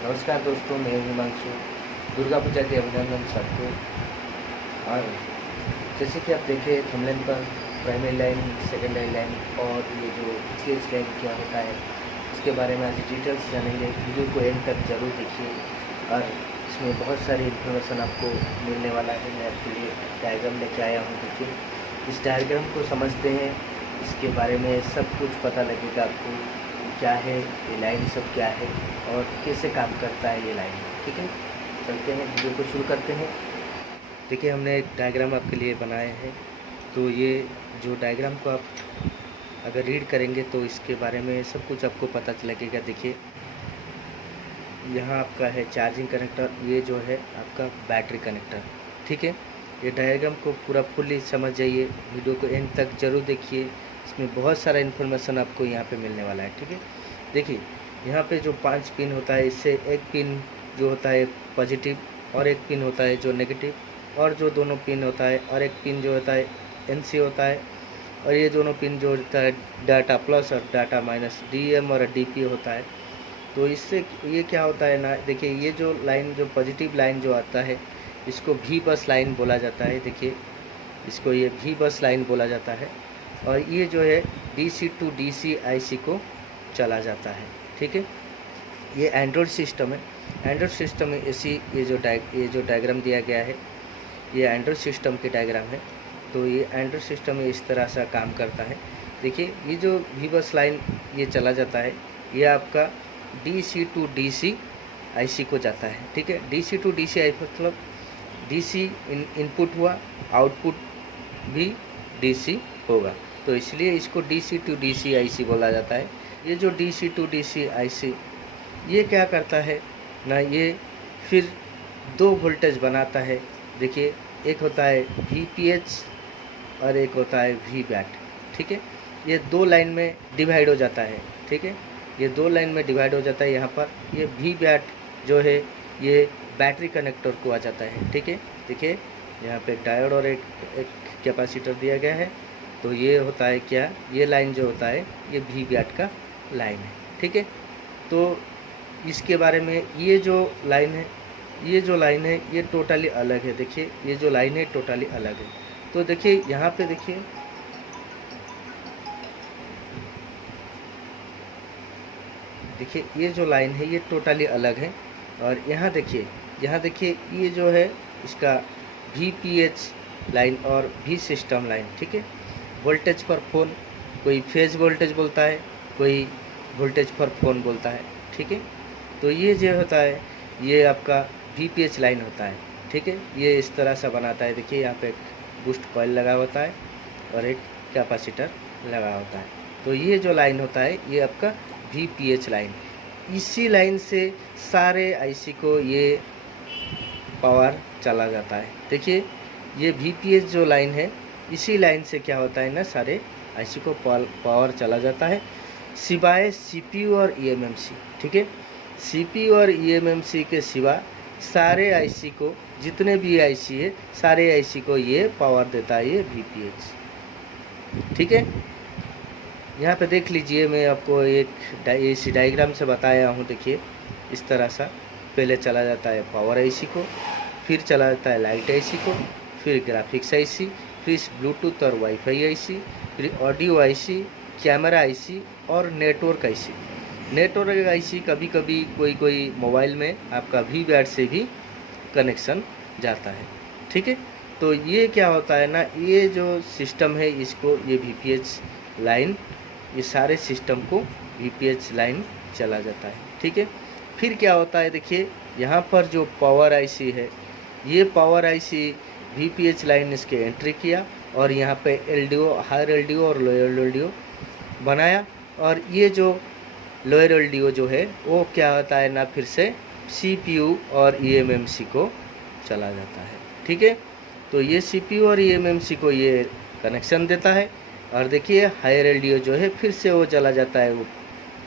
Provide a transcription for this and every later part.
नमस्कार दोस्तों, मैं हूं हिमांशु। दुर्गा पूजा के अभिनंदन सबको। और जैसे कि आप देखें थंबनेल पर, प्राइमरी लाइन, सेकेंडरी लाइन और ये जो पीसीएच लाइन क्या होता है इसके बारे में आज डिटेल्स जानेंगे। वीडियो को एंड तक जरूर देखिए और इसमें बहुत सारी इन्फॉर्मेशन आपको मिलने वाला है। मैं आपके लिए डायग्राम लेके आया हूँ। देखिए, इस डायग्राम को समझते हैं, इसके बारे में सब कुछ पता लगेगा आपको। क्या है ये लाइन, सब क्या है और कैसे काम करता है ये लाइन। ठीक है, चलते हैं, वीडियो को शुरू करते हैं। देखिए, हमने एक डायग्राम आपके लिए बनाया है। तो ये जो डायग्राम को आप अगर रीड करेंगे तो इसके बारे में सब कुछ आपको पता लगेगा। देखिए, यहाँ आपका है चार्जिंग कनेक्टर, ये जो है आपका बैटरी कनेक्टर। ठीक है, ये डायग्राम को पूरा फुल्ली समझ जाइए, वीडियो को एंड तक जरूर देखिए। इसमें बहुत सारा इन्फॉर्मेशन आपको यहाँ पे मिलने वाला है। ठीक है, देखिए यहाँ पे जो 5 पिन होता है, इससे एक पिन जो होता है पॉजिटिव और एक पिन होता है जो नेगेटिव, और जो दोनों पिन होता है और एक पिन जो होता है एनसी होता है, और ये दोनों पिन जो होता है डाटा प्लस और डाटा माइनस, डीएम और डीपी होता है। तो इससे ये क्या होता है ना, देखिए ये जो लाइन, जो पॉजिटिव लाइन जो आता है इसको भी बस लाइन बोला जाता है। देखिए, इसको ये भी बस लाइन बोला जाता है। और ये जो है डीसी टू डीसी आईसी को चला जाता है। ठीक है, ये एंड्रॉयड सिस्टम है। एंड्रॉयड सिस्टम में ऐसी ये जो डायग्राम दिया गया है, ये एंड्रॉयड सिस्टम के डायग्राम है। तो ये एंड्रॉयड सिस्टम में इस तरह से काम करता है। देखिए, ये जो भी बस लाइन ये चला जाता है, ये आपका डीसी टू डीसी आईसी को जाता है। ठीक है, डीसी टू डीसी आई मतलब डीसी इनपुट हुआ, आउटपुट भी डीसी होगा, तो इसलिए इसको डीसी टू डीसी आईसी बोला जाता है। ये जो डीसी टू डीसी आईसी ये क्या करता है ना, ये फिर 2 वोल्टेज बनाता है। देखिए, एक होता है वीपीएच और एक होता है वी बैट। ठीक है, ये 2 लाइन में डिवाइड हो जाता है। ठीक है, ये 2 लाइन में डिवाइड हो जाता है। यहाँ पर ये वी बैट जो है ये बैटरी कनेक्टर को आ जाता है। ठीक है, देखिए यहाँ पे डायोड और एक कैपेसिटर दिया गया है। तो ये होता है क्या, ये लाइन जो होता है ये वी बैट का लाइन है। ठीक है, तो इसके बारे में ये जो लाइन है, ये टोटली अलग है। देखिए, ये जो लाइन है टोटली अलग है। तो देखिए यहाँ पे देखिए ये जो लाइन है ये टोटली अलग है। और यहाँ देखिए ये जो है इसका वीपीएच लाइन और वी सिस्टम लाइन। ठीक है, वोल्टेज पर फोन, कोई फेज वोल्टेज बोलता है, कोई वोल्टेज पर फोन बोलता है। ठीक है, तो ये जो होता है ये आपका वीपीएच लाइन होता है। ठीक है, ये इस तरह से बनाता है। देखिए, यहाँ पे एक बूस्ट कॉइल लगा होता है और एक कैपेसिटर लगा होता है। तो ये जो लाइन होता है ये आपका वीपीएच लाइन। इसी लाइन से सारे आईसी को ये पावर चला जाता है। देखिए, ये वीपीएच जो लाइन है, इसी लाइन से क्या होता है ना, सारे आईसी को पावर चला जाता है, सिवाय सीपीयू और ईएमएमसी। ठीक है, सीपीयू और ईएमएमसी के सिवा सारे आईसी को, जितने भी आईसी है सारे आईसी को ये पावर देता है, ये वीपीएच। ठीक है, यहाँ पे देख लीजिए, मैं आपको एक इसी डायग्राम से बताया हूँ। देखिए, इस तरह सा पहले चला जाता है पावर आईसी को, फिर चला जाता है लाइट आईसी को, फिर ग्राफिक्स आईसी, फिर ब्लूटूथ और वाईफाई आईसी, फिर ऑडियो आईसी, कैमरा आईसी और नेटवर्क आईसी। नेटवर्क आईसी कभी कभी कोई मोबाइल में आपका वी बैट से भी कनेक्शन जाता है। ठीक है, तो ये क्या होता है ना, ये जो सिस्टम है इसको, ये वीपीएच लाइन, ये सारे सिस्टम को वीपीएच लाइन चला जाता है। ठीक है, फिर क्या होता है, देखिए यहाँ पर जो पावर आईसी है, ये पावर आईसी वीपीएच लाइन इसके एंट्री किया और यहाँ पे एलडीओ, हायर एलडीओ और लोअर एलडीओ बनाया। और ये जो लोअर एलडीओ जो है वो क्या होता है ना, फिर से सीपीयू और ईएमएमसी को चला जाता है। ठीक है, तो ये सीपीयू और ईएमएमसी को ये कनेक्शन देता है। और देखिए, हायर एलडीओ जो है फिर से वो चला जाता है वो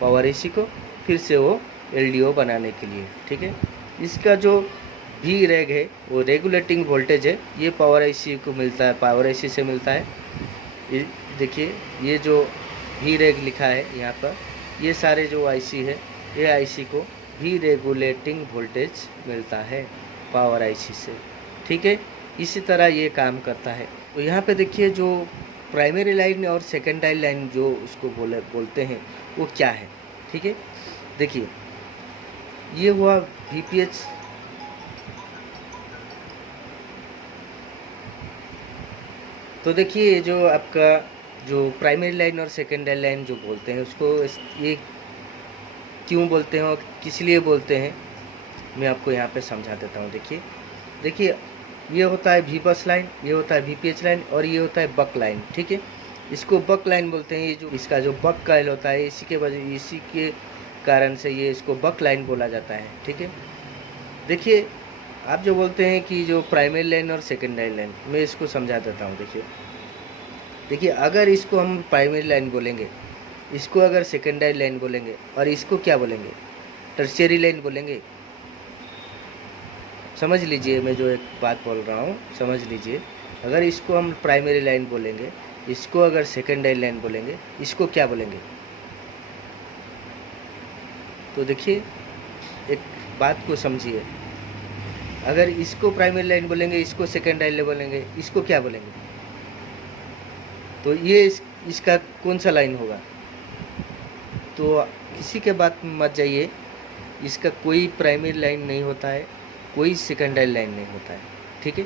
पावर आईसी को, फिर से वो एलडीओ बनाने के लिए। ठीक है, इसका जो वी रैग है वो रेगुलेटिंग वोल्टेज है, ये पावर आईसी को मिलता है, पावर आईसी से मिलता है। ये देखिए, ये जो वी रैग लिखा है यहाँ पर, ये सारे जो आईसी है, ये आईसी को भी रेगुलेटिंग वोल्टेज मिलता है पावर आईसी से। ठीक है, इसी तरह ये काम करता है। तो यहाँ पे देखिए जो प्राइमरी लाइन और सेकेंडरी लाइन जो उसको बोलते हैं वो क्या है। ठीक है, देखिए ये हुआ VPH, तो देखिए जो आपका जो प्राइमरी लाइन और सेकेंडरी लाइन जो बोलते हैं उसको ये क्यों बोलते हैं और किस लिए बोलते हैं मैं आपको यहाँ पे समझा देता हूँ। देखिए ये होता है V बस लाइन, ये होता है VPH लाइन और ये होता है बक लाइन। ठीक है, इसको बक लाइन बोलते हैं। ये जो इसका जो बक कॉइल होता है इसी के कारण से ये इसको बक लाइन बोला जाता है। ठीक है, देखिए आप जो बोलते हैं कि जो प्राइमरी लाइन और सेकेंडरी लाइन, मैं इसको समझा देता हूँ। देखिए अगर इसको हम प्राइमरी लाइन बोलेंगे, इसको अगर सेकेंडरी लाइन बोलेंगे और इसको क्या बोलेंगे, टर्शियरी लाइन बोलेंगे। समझ लीजिए मैं जो एक बात बोल रहा हूँ, समझ लीजिए। अगर इसको हम प्राइमरी लाइन बोलेंगे, इसको अगर सेकेंडरी लाइन बोलेंगे, इसको क्या बोलेंगे। तो देखिए एक बात को समझिए, अगर इसको प्राइमरी लाइन बोलेंगे, इसको सेकेंडरी लाइन बोलेंगे, इसको क्या बोलेंगे। तो ये इसका कौन सा लाइन होगा। तो किसी के बात में मत जाइए, इसका कोई प्राइमरी लाइन नहीं होता है, कोई सेकेंडरी लाइन नहीं होता है। ठीक है,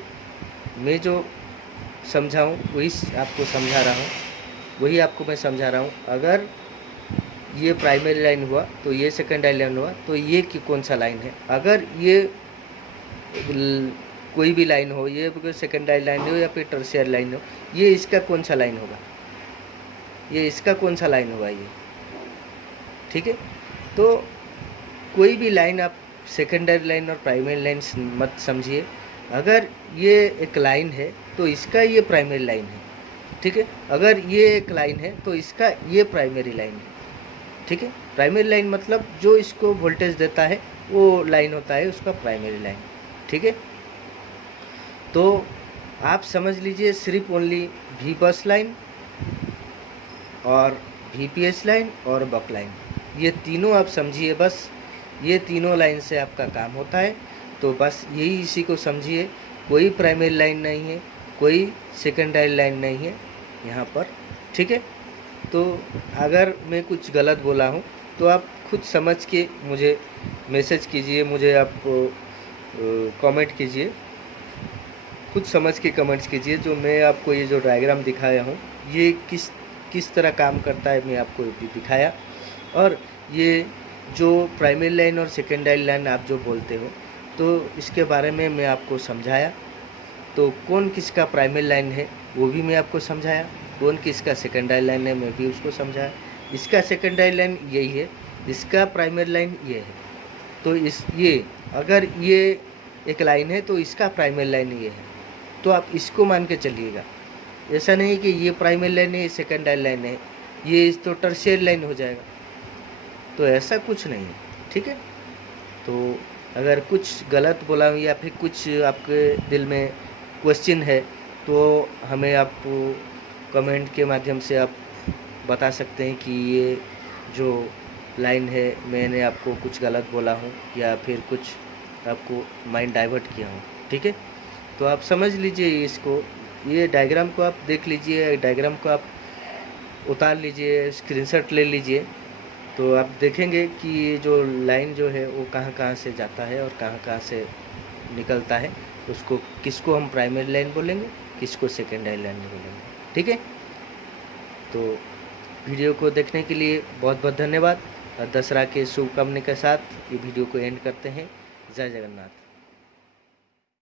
मैं जो समझाऊँ वही आपको समझा रहा हूँ, वही आपको मैं समझा रहा हूँ। अगर ये प्राइमरी लाइन हुआ तो ये सेकेंडरी लाइन हुआ, तो ये कि कौन सा लाइन है। अगर ये कोई भी लाइन हो, ये सेकेंडरी लाइन हो या फिर टर्शियरी लाइन हो, ये इसका कौन सा लाइन होगा, ये इसका कौन सा लाइन होगा ये। ठीक है, तो कोई भी लाइन आप सेकेंडरी लाइन और प्राइमरी लाइन मत समझिए। अगर ये एक लाइन है तो इसका ये प्राइमरी लाइन है। ठीक है, अगर ये एक लाइन है तो इसका ये प्राइमरी लाइन है। ठीक है, प्राइमरी लाइन मतलब जो इसको वोल्टेज देता है वो लाइन होता है उसका प्राइमरी लाइन। ठीक है, तो आप समझ लीजिए सिर्फ ओनली V बस लाइन और VPH लाइन और बक लाइन, ये तीनों आप समझिए। बस ये तीनों लाइन से आपका काम होता है। तो बस यही इसी को समझिए, कोई प्राइमरी लाइन नहीं है, कोई सेकेंडरी लाइन नहीं है यहाँ पर। ठीक है, तो अगर मैं कुछ गलत बोला हूँ तो आप खुद समझ के मुझे मैसेज कीजिए, मुझे आप कमेंट कीजिए, खुद समझ के कमेंट्स कीजिए। जो मैं आपको ये जो डायग्राम दिखाया हूँ ये किस तरह काम करता है मैं आपको दिखाया। और ये जो प्राइमरी लाइन और सेकेंडरी लाइन आप जो बोलते हो तो इसके बारे में मैं आपको समझाया। तो कौन किसका प्राइमरी लाइन है वो भी मैं आपको समझाया, कौन किसका सेकेंडरी लाइन है मैं भी उसको समझाया। इसका सेकेंडरी लाइन यही है, इसका प्राइमरी लाइन ये है। तो ये अगर ये एक लाइन है तो इसका प्राइमरी लाइन ये है, तो आप इसको मान के चलिएगा। ऐसा नहीं कि ये प्राइमरी लाइन है, ये सेकेंडरी लाइन है, ये तो टर्शियरी लाइन हो जाएगा, तो ऐसा कुछ नहीं है। ठीक है, तो अगर कुछ गलत बोला हूँ या फिर कुछ आपके दिल में क्वेश्चन है तो हमें आप कमेंट के माध्यम से आप बता सकते हैं कि ये जो लाइन है मैंने आपको कुछ गलत बोला हूँ या फिर कुछ आपको माइंड डाइवर्ट किया हूँ। ठीक है, तो आप समझ लीजिए इसको, ये डायग्राम को आप देख लीजिए, डायग्राम को आप उतार लीजिए, स्क्रीनशॉट ले लीजिए, तो आप देखेंगे कि ये जो लाइन जो है वो कहाँ कहाँ से जाता है और कहाँ कहाँ से निकलता है। उसको किसको हम प्राइमरी लाइन बोलेंगे, किसको सेकेंडरी लाइन बोलेंगे। ठीक है, तो वीडियो को देखने के लिए बहुत बहुत धन्यवाद। और दशहरा के शुभकामना के साथ ये वीडियो को एंड करते हैं। जय जगन्नाथ।